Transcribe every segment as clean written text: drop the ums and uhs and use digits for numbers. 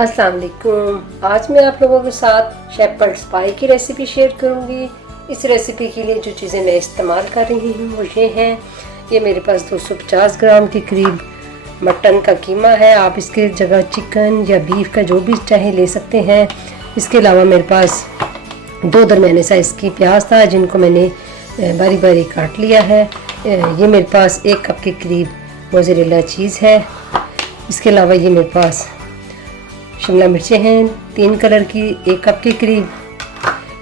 अस्सलाम वालेकुम। आज मैं आप लोगों के साथ शेपर्ड्स पाई की रेसिपी शेयर करूंगी। इस रेसिपी के लिए जो चीज़ें मैं इस्तेमाल कर रही हूँ वो ये हैं। ये मेरे पास 250 ग्राम के करीब मटन का कीमा है। आप इसके जगह चिकन या बीफ का जो भी चाहे ले सकते हैं। इसके अलावा मेरे पास 2 दरमियाने साइज़ की प्याज था जिनको मैंने बारी बारी काट लिया है। ये मेरे पास 1 कप के करीब मोज़रेला चीज़ है। इसके अलावा ये मेरे पास शिमला मिर्चें हैं 3 कलर की 1 कप के करीब।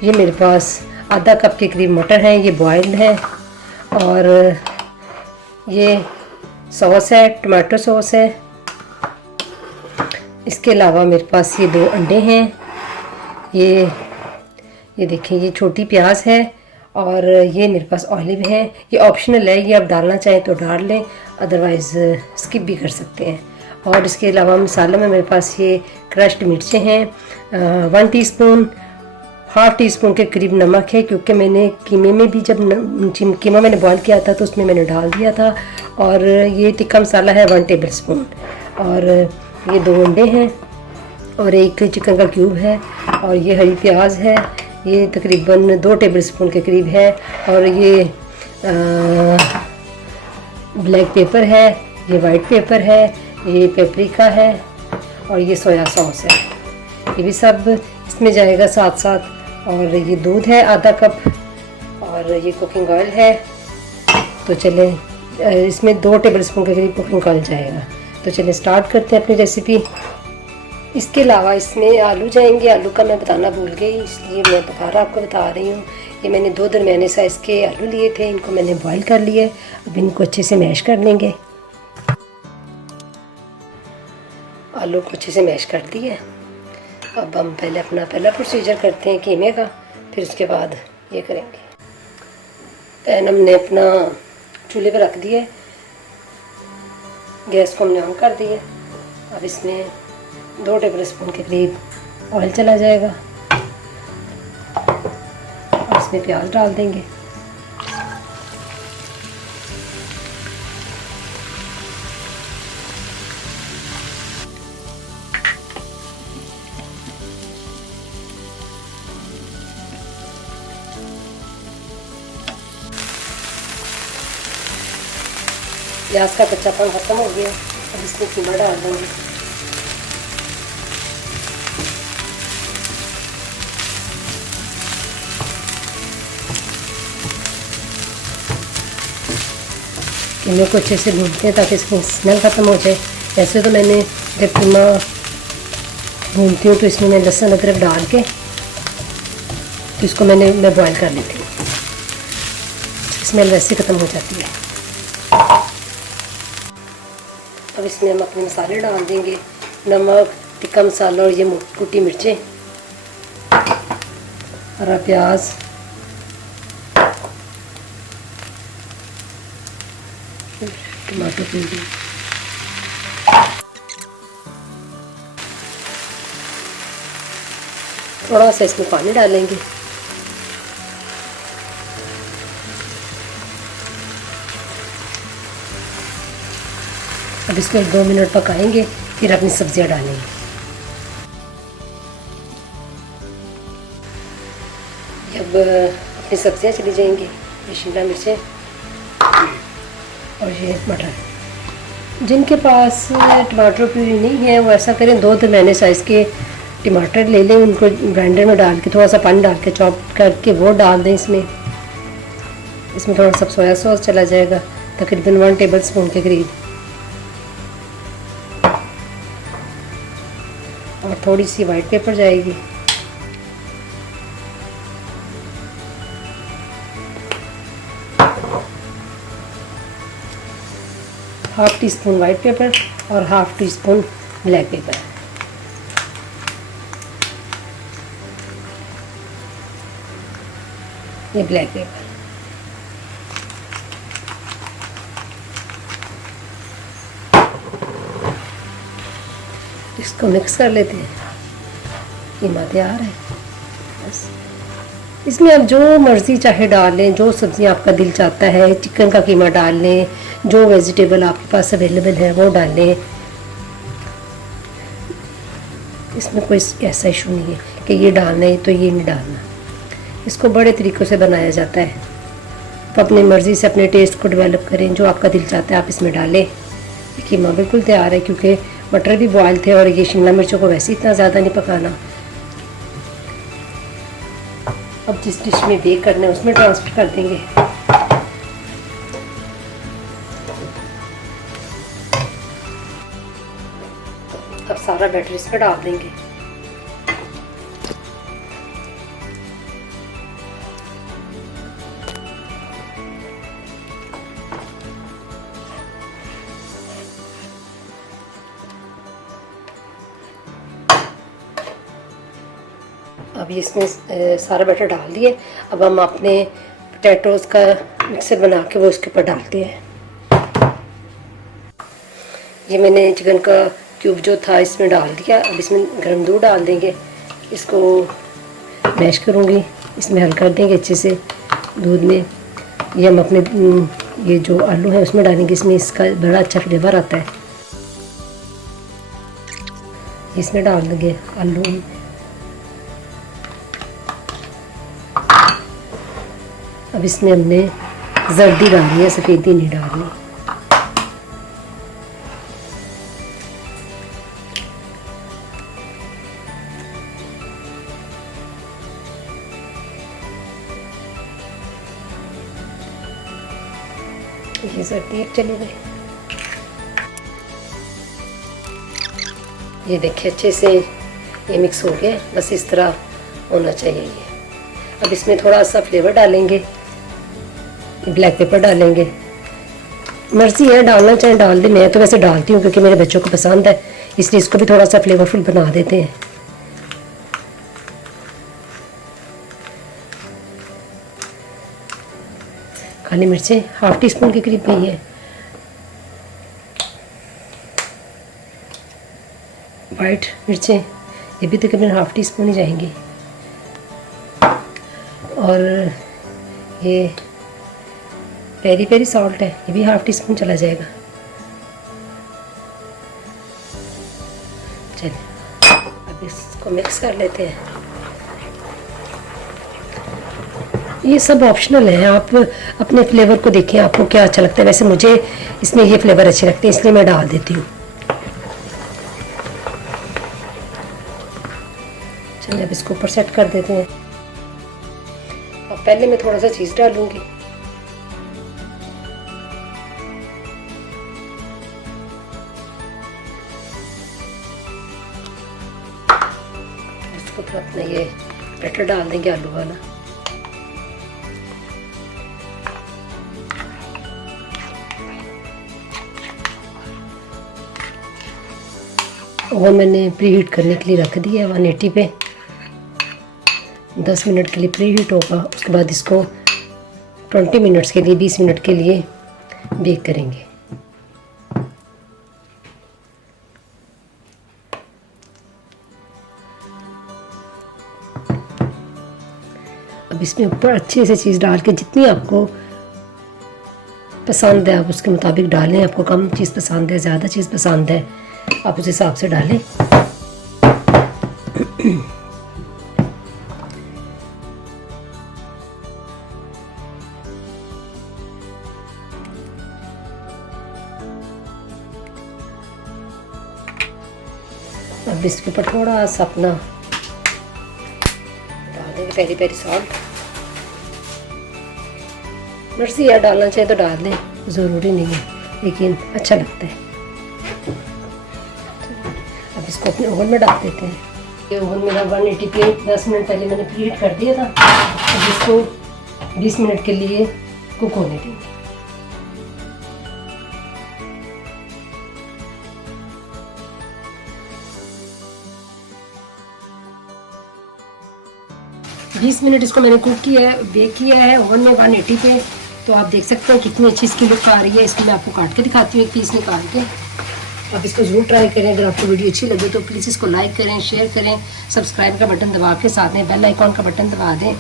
ये मेरे पास आधा कप के करीब मटर हैं, ये बॉयल्ड हैं। और ये सॉस है, टमाटो सॉस है। इसके अलावा मेरे पास ये 2 अंडे हैं। ये देखें, ये छोटी प्याज है। और ये मेरे पास ऑलिव है। ये ऑप्शनल है, ये आप डालना चाहें तो डाल लें, अदरवाइज़ स्किप भी कर सकते हैं। और इसके अलावा मसालों में मेरे पास ये क्रश्ड मिर्चें हैं, 1 टीस्पून, हाफ़ टी स्पून के करीब नमक है, क्योंकि मैंने कीमे में भी जब कीमा मैंने बॉईल किया था तो उसमें मैंने डाल दिया था। और ये टिक्का मसाला है 1 टेबल स्पून। और ये 2 अंडे हैं और 1 चिकन का क्यूब है। और ये हरी प्याज है, ये तकरीबन 2 टेबल स्पून के करीब है। और ये ब्लैक पेपर है, ये वाइट पेपर है, ये पेपरिका है और ये सोया सॉस है। ये भी सब इसमें जाएगा साथ साथ। और ये दूध है आधा कप और ये कुकिंग ऑयल है। तो चलें, इसमें 2 टेबल स्पून के करीब कुकिंग ऑयल जाएगा। तो चलें स्टार्ट करते हैं अपनी रेसिपी। इसके अलावा इसमें आलू जाएंगे। आलू का मैं बताना भूल गई, इसलिए मैं दोबारा आपको बता रही हूँ। ये मैंने 2 दरमियाने साइज़ के आलू लिए थे, इनको मैंने बॉईल कर लिया। अब इनको अच्छे से मैश कर लेंगे। आलू को अच्छे से मैश कर दिए। अब हम पहले अपना पहला प्रोसीजर करते हैं कीमे का, फिर उसके बाद ये करेंगे। पैन हमने अपना चूल्हे पर रख दिया, गैस को हमने ऑन कर दिया। अब इसमें 2 टेबल स्पून के करीब ऑयल चला जाएगा और इसमें प्याज डाल देंगे। प्याज का कच्चापन खत्म हो गया। अब इसमें कीमा डाल देंगे। कीमे को अच्छे से भूनते हैं ताकि इसकी स्मेल ख़त्म हो जाए। वैसे तो मैंने जब कीमा भूनती हूँ तो इसमें मैं लहसुन अदरक डाल के तो इसको मैं बॉईल कर लेती हूँ, स्मेल वैसे ख़त्म हो जाती है। अब इसमें हम अपने मसाले डाल देंगे, नमक, टिक्का मसाला और ये कुटी मिर्चें, हरा प्याज, टमाटो प्यूरी, थोड़ा सा इसमें पानी डालेंगे। अब इसको 2 मिनट पकाएंगे, फिर अपनी सब्जियां डालेंगे। अब अपनी सब्जियां चली जाएंगी। ये शिमला मिर्चें और ये मटर। जिनके पास टमाटर प्यूरी नहीं है वो ऐसा करें, 2 दरमियाने साइज़ के टमाटर ले लें, उनको ग्राइंडर में डाल के थोड़ा सा पानी डाल के चॉप करके वो डाल दें। इसमें थोड़ा सा सोया सॉस चला जाएगा, तकरीबन 1 टेबल स्पून के करीब। और थोड़ी सी वाइट पेपर जाएगी। Half teaspoon white pepper और half teaspoon black pepper. ये ब्लैक पेपर। इसको मिक्स कर लेते हैं। कीमा तैयार है। बस इसमें आप जो मर्ज़ी चाहे डाल लें, जो सब्ज़ी आपका दिल चाहता है। चिकन का कीमा डाल लें, जो वेजिटेबल आपके पास अवेलेबल है वो डाल लें। इसमें कोई ऐसा इशू नहीं है कि ये डालना है तो ये नहीं डालना। इसको बड़े तरीक़ों से बनाया जाता है। आप अपनी मर्ज़ी से अपने टेस्ट को डेवलप करें, जो आपका दिल चाहता है आप इसमें डालें। कीमा बिल्कुल तैयार है क्योंकि मटर भी बॉयल थे और ये शिमला मिर्चों को वैसे इतना ज़्यादा नहीं पकाना। अब जिस डिश में बेक करना है उसमें ट्रांसफ़र कर देंगे। अब सारा बैटर इस पर डाल देंगे। अब इसमें सारा बैटर डाल दिए। अब हम अपने पोटैटोज़ का मिक्सर बना के वो इसके ऊपर डालते हैं। ये मैंने चिकन का क्यूब जो था इसमें डाल दिया। अब इसमें गर्म दूध डाल देंगे। इसको मैश करूँगी, इसमें हल कर देंगे अच्छे से दूध में। ये हम अपने ये जो आलू है उसमें डालेंगे। इसमें इसका बड़ा अच्छा फ्लेवर आता है। इसमें डाल देंगे आलू। अब इसमें हमने जर्दी डालनी है, सफ़ेदी नहीं डालनी। ये जर्दी चली गई। ये देखिए अच्छे से ये मिक्स हो गया। बस इस तरह होना चाहिए ये। अब इसमें थोड़ा सा फ्लेवर डालेंगे। ब्लैक पेपर डालेंगे, मर्जी है डालना चाहे डाल दे। मैं तो वैसे डालती हूँ क्योंकि मेरे बच्चों को पसंद है, इसलिए इसको भी थोड़ा सा फ्लेवरफुल बना देते हैं। काली मिर्चें हाफ टी स्पून के करीब गई है। वाइट मिर्चें ये भी तकरीबन हाफ टी स्पून ही जाएंगी। और ये पेरी पेरी सॉल्ट है, ये भी हाफ टी स्पून चला जाएगा। चलिए अब इसको मिक्स कर लेते हैं। ये सब ऑप्शनल है, आप अपने फ्लेवर को देखें आपको क्या अच्छा लगता है। वैसे मुझे इसमें ये फ्लेवर अच्छे लगते हैं इसलिए मैं डाल देती हूँ। चलिए अब इसको ऊपर सेट कर देते हैं। अब पहले मैं थोड़ा सा चीज़ डालूंगी। इसको फिर अपना ये बैटर डाल देंगे आलू वाला। ओवन मैंने प्री हीट करने के लिए रख दिया है 180 पे। 10 मिनट के लिए प्री हीट होगा। उसके बाद इसको 20 मिनट्स के लिए 20 मिनट के लिए बेक करेंगे। अब इसमें ऊपर अच्छे से चीज़ डाल के जितनी आपको पसंद है आप उसके मुताबिक डालें। आपको कम चीज़ पसंद है, ज़्यादा चीज़ पसंद है, आप उस हिसाब से डालें। अब इसके ऊपर थोड़ा सा अपना डाल देंगे पेरी पेरी सॉल्ट। मर्जी यार डालना चाहिए तो डाल दें, ज़रूरी नहीं है, लेकिन अच्छा लगता है। अब इसको अपने ओवन में डाल देते हैं। ये ओवन मेरा 180 पे 10 मिनट पहले मैंने प्रीहीट कर दिया था। अब इसको 20 मिनट के लिए कुक होने देंगे। बीस मिनट इसको मैंने कुक किया है, बेक किया है ओवन में 180 पे। तो आप देख सकते हैं कितनी अच्छी इसकी लुक आ रही है। इसको मैं आपको काट के दिखाती हूँ एक पीस निकाल के। आप इसको ज़रूर ट्राई करें। अगर आपको वीडियो अच्छी लगे तो प्लीज़ इसको लाइक करें, शेयर करें, सब्सक्राइब का बटन दबा के साथ में बेल आइकॉन का बटन दबा दें